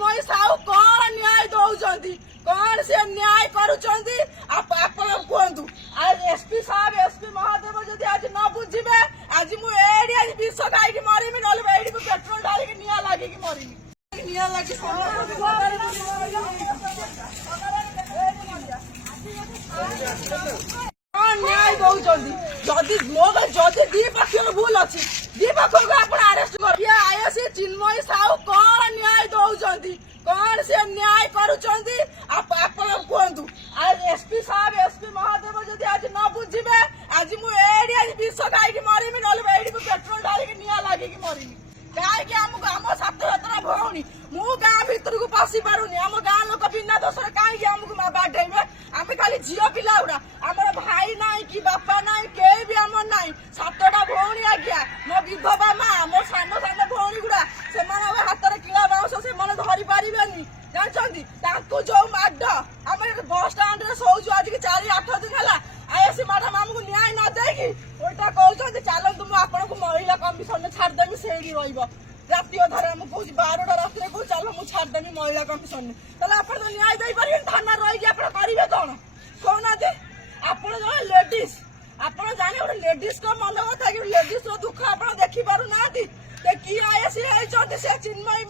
चिन्मयी साहू कौन न्याय दौरान कौन से न्याय करुँच आप कहतु एसपी साहब एसपी महादेव जदि आज न बुझे आज मुझे विष खाई मरमी ना पेट्रोल ढाल निआ लगे मरमी निआ लगे न्याय दौरान जदि जदि दी पक्ष भूल अच्छी दी पक्ष को आप अरेस्ट कर आईएससी चिन्मयी साहू कौन न्याय दौरान कौन से न्याय करुँच आप कहतु एसपी साहब एसपी महादेव जदि आज न बुझे आज मुझे विष खाई मरमी ना पेट्रोल ढाल निआ लगे मरमी कहीं आम 7 भौणी मु गाँ भर को पशि पारूनी आम गाँ लोक बिना दोष कहीं आमको बाढ़े आम खाली झील पिला गुड़ा आम भाई ना कि बापा ना कई भी आम ना 7टा भौणी आज्ञा मो विधवा माँ मो सान सान भौणी गुड़ा से हाथ में किला बाउंस से धरी पारे जानते जो माड आम बस स्टाण्ड शोचु आज 4-8 दिन है आईएससी मैडम आमको न्याय न देगी उल्टा कहते चलतु मुझे महिला कमिशन में छाड़देवी से राति अधार आम कह 12टा राति कह चल मुझे छाड़देवी महिला कमिशन में तो आप न्याय दे पारे थाना रही आप करेंगे कौन कहना आप लेडीज आप जाने गोटे लेडीज का मन कथा कि लेडीज दुख आप देखी पार ना कि आईएससी चिन्मयी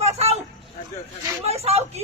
साहू कि